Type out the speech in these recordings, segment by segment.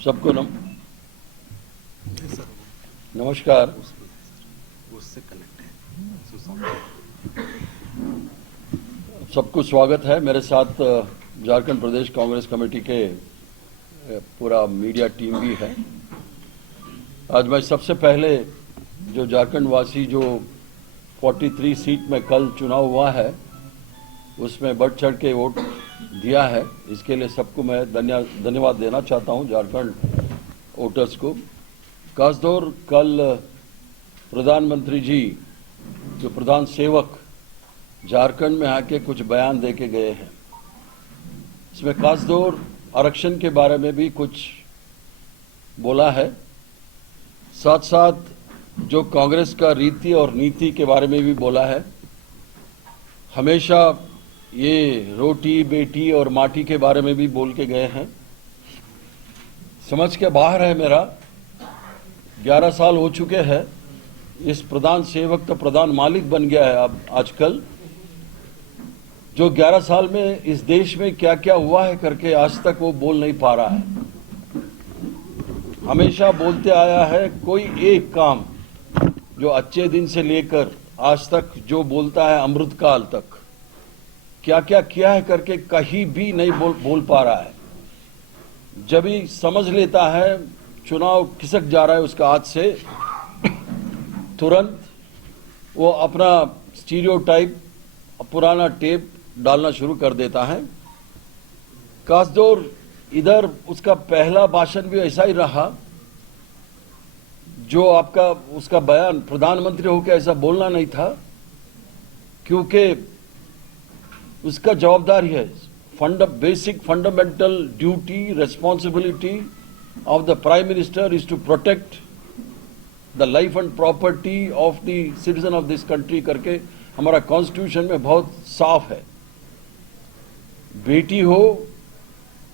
सबको नमस्कार। सबको स्वागत है। मेरे साथ झारखंड प्रदेश कांग्रेस कमेटी के पूरा मीडिया टीम भी है। आज मैं सबसे पहले जो झारखंड वासी जो 43 सीट में कल चुनाव हुआ है उसमें बढ़ चढ़ के वोट दिया है, इसके लिए सबको मैं धन्यवाद देना चाहता हूं झारखंड वोटर्स को। खासतौर कल प्रधानमंत्री जी जो प्रधान सेवक झारखंड में आके कुछ बयान दे के गए हैं, इसमें खासतौर आरक्षण के बारे में भी कुछ बोला है, साथ साथ जो कांग्रेस का रीति और नीति के बारे में भी बोला है। हमेशा ये रोटी बेटी और माटी के बारे में भी बोल के गए हैं। समझ के बाहर है मेरा। 11 साल हो चुके हैं, इस प्रधान सेवक तो प्रधान मालिक बन गया है अब आजकल। जो 11 साल में इस देश में क्या क्या हुआ है करके आज तक वो बोल नहीं पा रहा है। हमेशा बोलते आया है कोई एक काम जो अच्छे दिन से लेकर आज तक जो बोलता है अमृतकाल तक क्या क्या किया है करके कहीं भी नहीं बोल पा रहा है। जब ही समझ लेता है चुनाव खिसक जा रहा है उसका हाथ से, तुरंत वो अपना स्टीरियोटाइप पुराना टेप डालना शुरू कर देता है। खासतौर इधर उसका पहला भाषण भी ऐसा ही रहा, जो आपका उसका बयान प्रधानमंत्री होकर ऐसा बोलना नहीं था, क्योंकि उसका जवाबदारी है basic fundamental duty responsibility of the prime minister is to protect the life and property of the citizen of this country करके हमारा कॉन्स्टिट्यूशन में बहुत साफ है। बेटी हो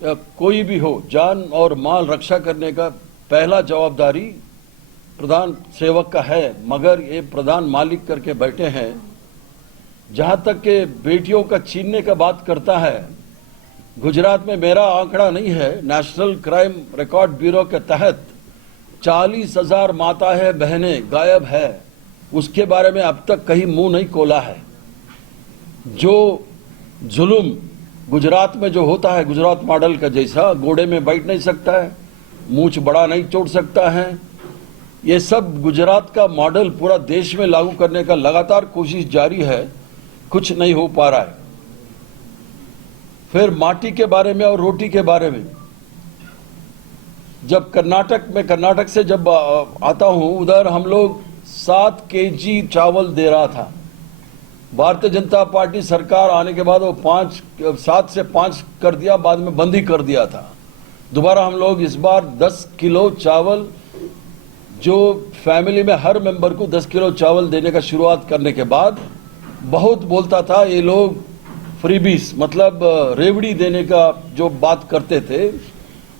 या कोई भी हो, जान और माल रक्षा करने का पहला जवाबदारी प्रधान सेवक का है, मगर ये प्रधान मालिक करके बैठे हैं। जहां तक के बेटियों का छीनने का बात करता है, गुजरात में मेरा आंकड़ा नहीं है, नेशनल क्राइम रिकॉर्ड ब्यूरो के तहत 40,000 माताएं बहनें गायब है। उसके बारे में अब तक कहीं मुंह नहीं खोला है। जो जुल्म गुजरात में जो होता है, गुजरात मॉडल का जैसा, घोड़े में बैठ नहीं सकता है, मूंछ बड़ा नहीं छोड़ सकता है, ये सब गुजरात का मॉडल पूरा देश में लागू करने का लगातार कोशिश जारी है, कुछ नहीं हो पा रहा है। फिर माटी के बारे में और रोटी के बारे में, जब कर्नाटक से जब आता हूं, उधर हम लोग 7 केजी चावल दे रहा था। भारतीय जनता पार्टी सरकार आने के बाद वो 7 से 5 कर दिया, बाद में बंद ही कर दिया था। दोबारा हम लोग इस बार 10 किलो चावल, जो फैमिली में हर मेंबर को 10 किलो चावल देने का शुरुआत करने के बाद, बहुत बोलता था ये लोग फ्रीबीस मतलब रेवड़ी देने का जो बात करते थे।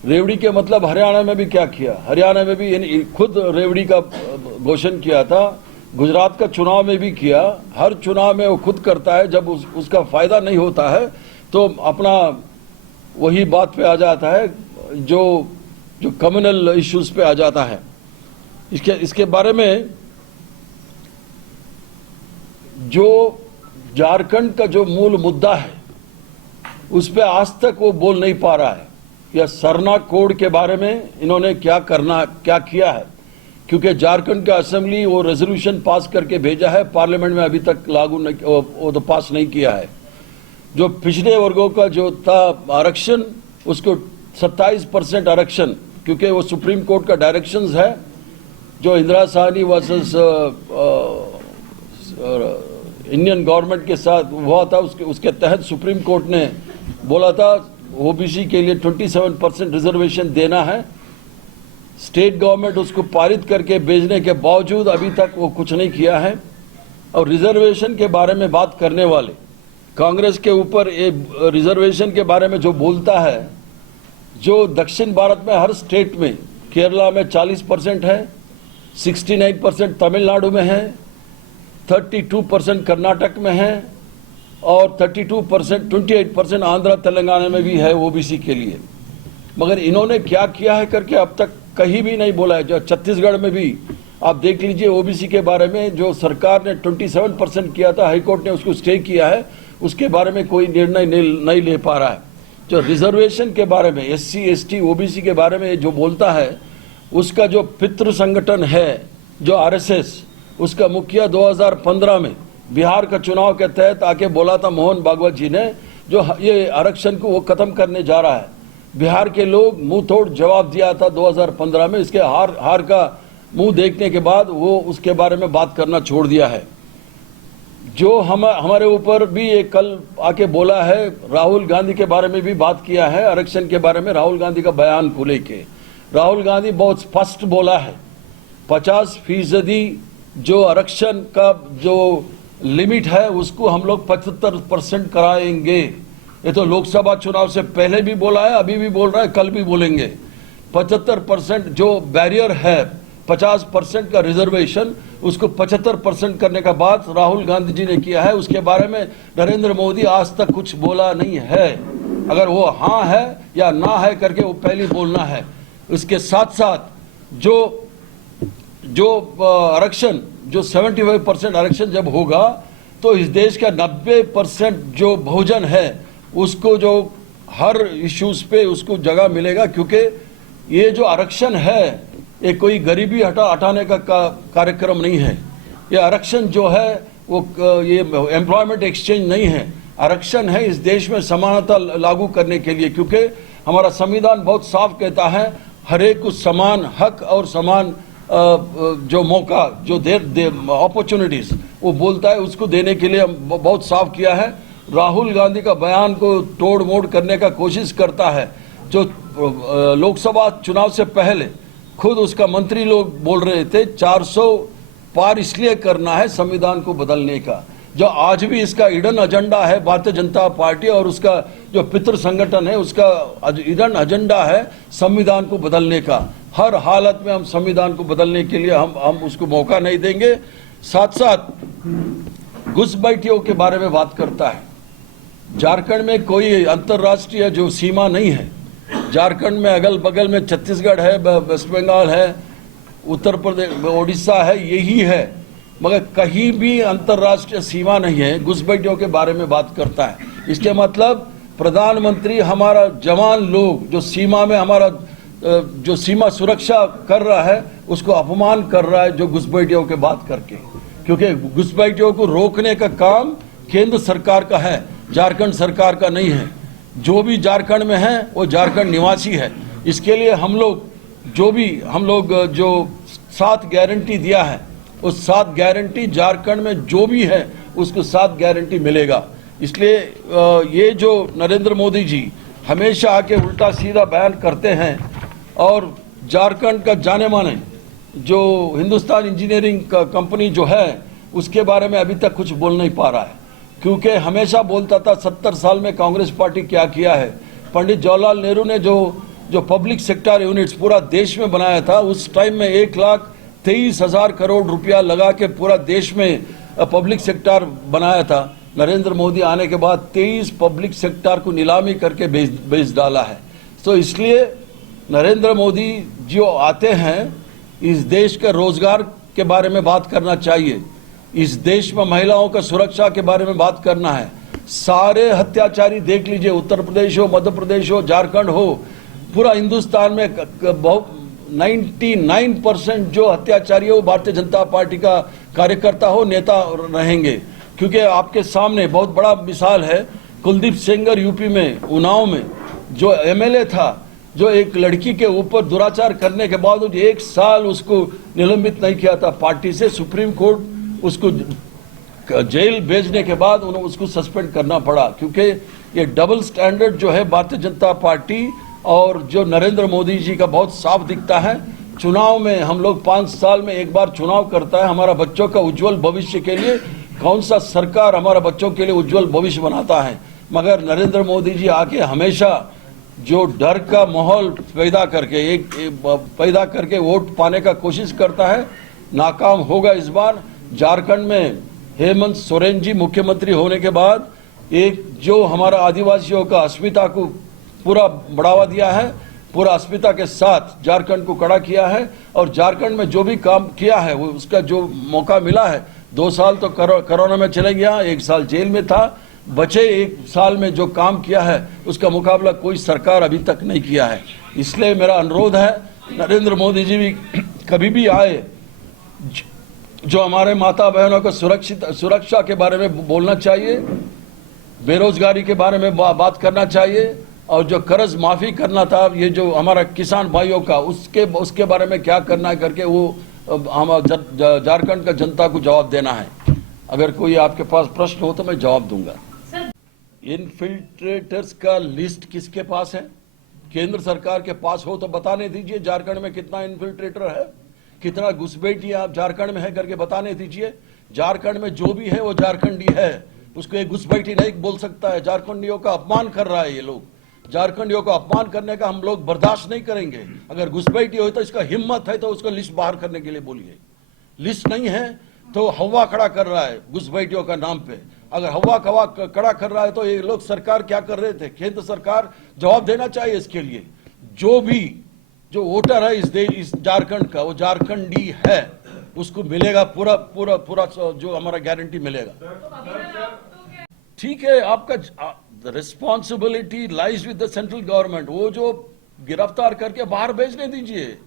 रेवड़ी के मतलब हरियाणा में भी क्या किया, हरियाणा में भी खुद रेवड़ी का घोषणा किया था, गुजरात का चुनाव में भी किया। हर चुनाव में वो खुद करता है, जब उसका फायदा नहीं होता है तो अपना वही बात पे आ जाता है, जो कम्युनल इश्यूज पे आ जाता है। इसके बारे में जो झारखंड का जो मूल मुद्दा है उस पे आज तक वो बोल नहीं पा रहा है। या सरना कोड के बारे में इन्होंने क्या किया है, क्योंकि झारखंड का असेंबली वो रेजोल्यूशन पास करके भेजा है, पार्लियामेंट में अभी तक लागू नहीं, वो तो पास नहीं किया है। जो पिछड़े वर्गों का जो था आरक्षण, उसको 27% आरक्षण, क्योंकि वो सुप्रीम कोर्ट का डायरेक्शंस है, जो Indira Sahni versus Indian government के साथ हुआ था, उसके तहत सुप्रीम कोर्ट ने बोला था ओबीसी के लिए 27% रिजर्वेशन देना है। स्टेट गवर्नमेंट उसको पारित करके भेजने के बावजूद अभी तक वो कुछ नहीं किया है। और रिजर्वेशन के बारे में बात करने वाले कांग्रेस के ऊपर रिजर्वेशन के बारे में जो बोलता है, जो दक्षिण भारत में हर स्टेट में, केरला में 40% है, 69% तमिलनाडु में है, 32% कर्नाटक में है और 28% आंध्र तेलंगाना में भी है ओबीसी के लिए। मगर इन्होंने क्या किया है करके अब तक कहीं भी नहीं बोला है। जो छत्तीसगढ़ में भी आप देख लीजिए, ओबीसी के बारे में जो सरकार ने 27% किया था, हाईकोर्ट ने उसको स्टे किया है, उसके बारे में कोई निर्णय नहीं ले पा रहा है। जो रिजर्वेशन के बारे में, SC ST OBC के बारे में जो बोलता है, उसका जो पितृ संगठन है जो RSS, उसका मुखिया 2015 में बिहार का चुनाव के तहत आके बोला था मोहन भागवत जी ने, जो ये आरक्षण को वो खत्म करने जा रहा है। बिहार के लोग मुंह तोड़ जवाब दिया था 2015 में। इसके हार का मुंह देखने के बाद वो उसके बारे में बात करना छोड़ दिया है। जो हमारे ऊपर भी एक कल आके बोला है, राहुल गांधी के बारे में भी बात किया है आरक्षण के बारे में। राहुल गांधी का बयान को लेके राहुल गांधी बहुत स्पष्ट बोला है, 50% जो आरक्षण का जो लिमिट है उसको हम लोग 75% कराएंगे। ये तो लोकसभा चुनाव से पहले भी बोला है, अभी भी बोल रहा है, कल भी बोलेंगे। 75% जो बैरियर है, 50% का रिजर्वेशन, उसको 75% करने का बात राहुल गांधी जी ने किया है। उसके बारे में नरेंद्र मोदी आज तक कुछ बोला नहीं है। अगर वो हाँ है या ना है करके वो पहले बोलना है। उसके साथ साथ जो आरक्षण, जो 75% आरक्षण जब होगा तो इस देश का 90% जो बहुजन है उसको जो हर इश्यूज पे उसको जगह मिलेगा। क्योंकि ये जो आरक्षण है ये कोई गरीबी हटाने का कार्यक्रम नहीं है। ये आरक्षण जो है वो ये एम्प्लॉयमेंट एक्सचेंज नहीं है। आरक्षण है इस देश में समानता लागू करने के लिए। क्योंकि हमारा संविधान बहुत साफ कहता है, हर एक को समान हक और समान जो मौका जो अपॉर्चुनिटीज वो बोलता है, उसको देने के लिए बहुत साफ किया है। राहुल गांधी का बयान को तोड़ मोड़ करने का कोशिश करता है। जो लोकसभा चुनाव से पहले खुद उसका मंत्री लोग बोल रहे थे 400 पार इसलिए करना है संविधान को बदलने का। जो आज भी इसका हिडन एजेंडा है भारतीय जनता पार्टी और उसका जो पितृ संगठन है, उसका हिडन एजेंडा है संविधान को बदलने का। हर हालत में हम संविधान को बदलने के लिए हम उसको मौका नहीं देंगे। साथ साथ घुसपैठियों के बारे में बात करता है। झारखंड में कोई अंतर्राष्ट्रीय जो सीमा नहीं है। झारखंड में अगल बगल में छत्तीसगढ़ है, वेस्ट बंगाल है, उत्तर प्रदेश, ओडिशा है, यही है, मगर कहीं भी अंतर्राष्ट्रीय सीमा नहीं है। घुसपैठियों के बारे में बात करता है। इसके मतलब प्रधानमंत्री हमारा जवान लोग जो सीमा में हमारा जो सीमा सुरक्षा कर रहा है उसको अपमान कर रहा है जो घुसपैठियों के बात करके। क्योंकि घुसपैठियों को रोकने का काम केंद्र सरकार का है, झारखंड सरकार का नहीं है। जो भी झारखंड में है वो झारखंड निवासी है। इसके लिए हम लोग जो 7 गारंटी दिया है, उस 7 गारंटी झारखंड में जो भी है उसको 7 गारंटी मिलेगा। इसलिए ये जो नरेंद्र मोदी जी हमेशा आके उल्टा सीधा बयान करते हैं और झारखंड का जाने माने जो हिंदुस्तान इंजीनियरिंग का कंपनी जो है उसके बारे में अभी तक कुछ बोल नहीं पा रहा है। क्योंकि हमेशा बोलता था 70 साल में कांग्रेस पार्टी क्या किया है। पंडित जवाहरलाल नेहरू ने जो पब्लिक सेक्टर यूनिट्स पूरा देश में बनाया था, उस टाइम में 1,23,000 करोड़ रुपया लगा के पूरा देश में पब्लिक सेक्टर बनाया था। नरेंद्र मोदी आने के बाद 23 पब्लिक सेक्टर को नीलामी करके बेच डाला है। तो इसलिए नरेंद्र मोदी जो आते हैं, इस देश के रोजगार के बारे में बात करना चाहिए, इस देश में महिलाओं का सुरक्षा के बारे में बात करना है। सारे अत्याचारी देख लीजिए, उत्तर प्रदेश हो, मध्य प्रदेश हो, झारखंड हो, पूरा हिंदुस्तान में बहुत 99% जो अत्याचारी हो भारतीय जनता पार्टी का कार्यकर्ता हो, नेता रहेंगे। क्योंकि आपके सामने बहुत बड़ा मिसाल है, कुलदीप सेंगर यूपी में उन्नाव में जो MLA था, जो एक लड़की के ऊपर दुराचार करने के बाद 1 साल उसको निलंबित नहीं किया था पार्टी से। सुप्रीम कोर्ट उसको जेल भेजने के बाद उन्हें उसको सस्पेंड करना पड़ा। क्योंकि ये डबल स्टैंडर्ड जो है भारतीय जनता पार्टी और जो नरेंद्र मोदी जी का बहुत साफ दिखता है। चुनाव में हम लोग 5 साल में एक बार चुनाव करता है हमारा बच्चों का उज्जवल भविष्य के लिए। कौन सा सरकार हमारा बच्चों के लिए उज्जवल भविष्य बनाता है? मगर नरेंद्र मोदी जी आके हमेशा जो डर का माहौल पैदा करके वोट पाने का कोशिश करता है, नाकाम होगा इस बार। झारखंड में हेमंत सोरेन जी मुख्यमंत्री होने के बाद एक जो हमारा आदिवासियों का अस्मिता को पूरा बढ़ावा दिया है, पूरा अस्मिता के साथ झारखंड को खड़ा किया है और झारखंड में जो भी काम किया है वो उसका जो मौका मिला है, 2 साल तो कोरोना में चले गया, 1 साल जेल में था, बचे 1 साल में जो काम किया है उसका मुकाबला कोई सरकार अभी तक नहीं किया है। इसलिए मेरा अनुरोध है, नरेंद्र मोदी जी भी कभी भी आए, जो हमारे माता बहनों को सुरक्षा के बारे में बोलना चाहिए, बेरोजगारी के बारे में बात करना चाहिए, और जो कर्ज माफी करना था, ये जो हमारा किसान भाइयों का, उसके बारे में क्या करना है करके वो हम झारखंड का जनता को जवाब देना है। अगर कोई आपके पास प्रश्न हो तो मैं जवाब दूंगा। इन्फिल्ट्रेटर्स का लिस्ट किसके पास है? केंद्र सरकार के पास हो तो बताने दीजिए झारखंड में कितना इन्फिल्ट्रेटर है, कितना घुसपैठी आप झारखंड में है करके बताने दीजिए। झारखंड में जो भी है वो झारखंडी है, उसको एक घुसपैठी नहीं बोल सकता है। झारखंडियों का अपमान कर रहा है ये लोग, झारखंडियों को अपमान करने का हम लोग बर्दाश्त नहीं करेंगे। अगर घुसपैठी हो तो इसका हिम्मत है तो उसको लिस्ट बाहर करने के लिए बोलिए। लिस्ट नहीं है तो हवा खड़ा कर रहा है घुसपैठियों का नाम पे। अगर हवा खड़ा कर रहा है तो ये लोग सरकार क्या कर रहे थे? केंद्र सरकार जवाब देना चाहिए इसके लिए। जो वोटर है इस झारखंड का, वो झारखंडी है, उसको मिलेगा पूरा जो हमारा गारंटी मिलेगा। ठीक है, आपका responsibility lies with the central government. वो जो गिरफ्तार करके बाहर भेजने दीजिए।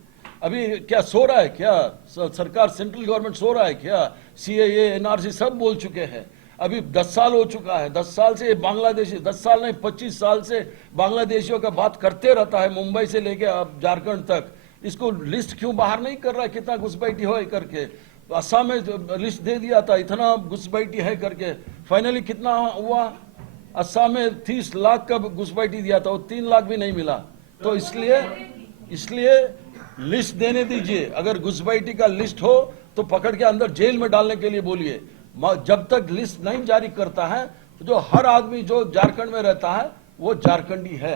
अभी क्या सो रहा है क्या सरकार? सेंट्रल गवर्नमेंट सो रहा है क्या? सीएए, एनआरसी सब बोल चुके हैं। अभी 10 साल हो चुका है, 10 साल से बांग्लादेशी, 10 साल नहीं 25 साल से बांग्लादेशियों का बात करते रहता है, मुंबई से लेके अब झारखंड तक। इसको लिस्ट क्यों बाहर नहीं कर रहा है कितना घुसपैठी हो करके? असम में लिस्ट दे दिया था इतना घुसपैठी है करके, फाइनली कितना हुआ? असम में 30 लाख का घुसपैठी दिया था, वो 3 लाख भी नहीं मिला। तो इसलिए लिस्ट देने दीजिए। अगर घुसपैठी का लिस्ट हो तो पकड़ के अंदर जेल में डालने के लिए बोलिए। जब तक लिस्ट नहीं जारी करता है तो जो हर आदमी जो झारखंड में रहता है वो झारखंडी है।